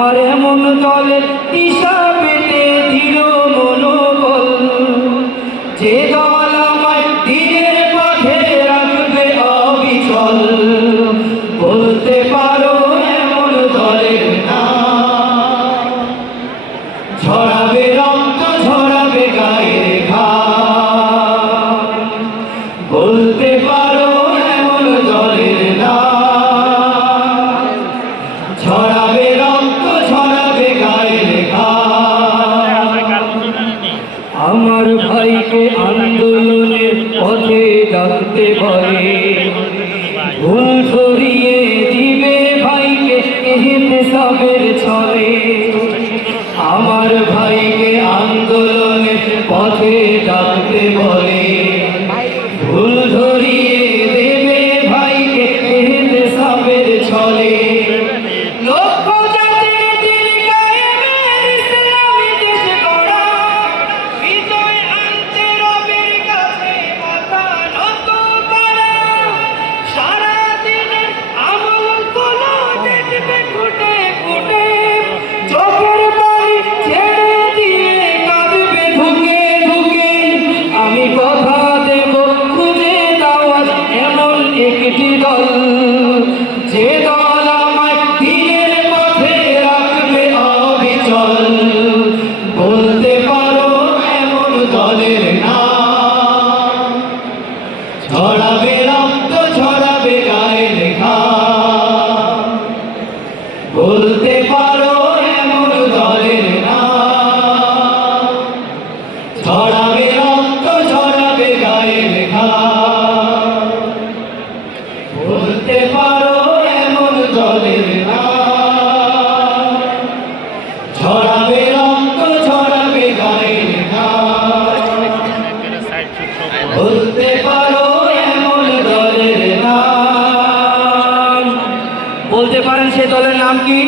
আমার এমন দলের দিশা পেতে দিল মনোবল, যে দল আমার দিনের পথে রাখবে অবিচল। বলতে পারো এমন দলের নাম, ঝরাবে রক্ত ঝরাবে গায়ের ঘাম। বলতে পারো এমন দলের নাম, ঝরাবে রক্ত ঝরাবে গায়ের ঘাম। আমার ভাইকে আন্দোলনের পথে ডাকতে পারে, ভুল ধরিয়ে দিবে ভাইকে ইহতিসাবের ছলে। আমার ভাইকে আন্দোলনের পথে ডাকতে বলে, ভুল ধরিয়ে দেবে ভাইকে ইহতিসাবের ছলে। লক্ষ্য জাতির দিন কায়েমের ইসলামী দেশ গড়া, বিজয় আনতে রবের কাছে মাথা নত করা। সারাদিনের আমলগুলো দেখবে ফুটে ফুটে, চোখের পানি ছেড়ে দিয়ে কাঁদবে ধুকে ধুকে। আমি কথা দেব খুঁজে দেওয়া এমন একটি দল, যে দল আমার দিনের পথে রাখবে অবিচল। বলতে পারো এমন দলের নাম, ঝরাবে রক্ত ঝরাবে গায়ের ঘাম। বলতে পারো এমন দলের নাম, ঝরাবে রক্ত ঝরাবে গায়ের ঘাম। বলতে পারো এমন দলের নাম, ঝরাবে রক্ত ঝরাবে গায়ের ঘাম। বলতে পারো এমন দলের নাম। বলতে পারেন সে দলের নাম কি?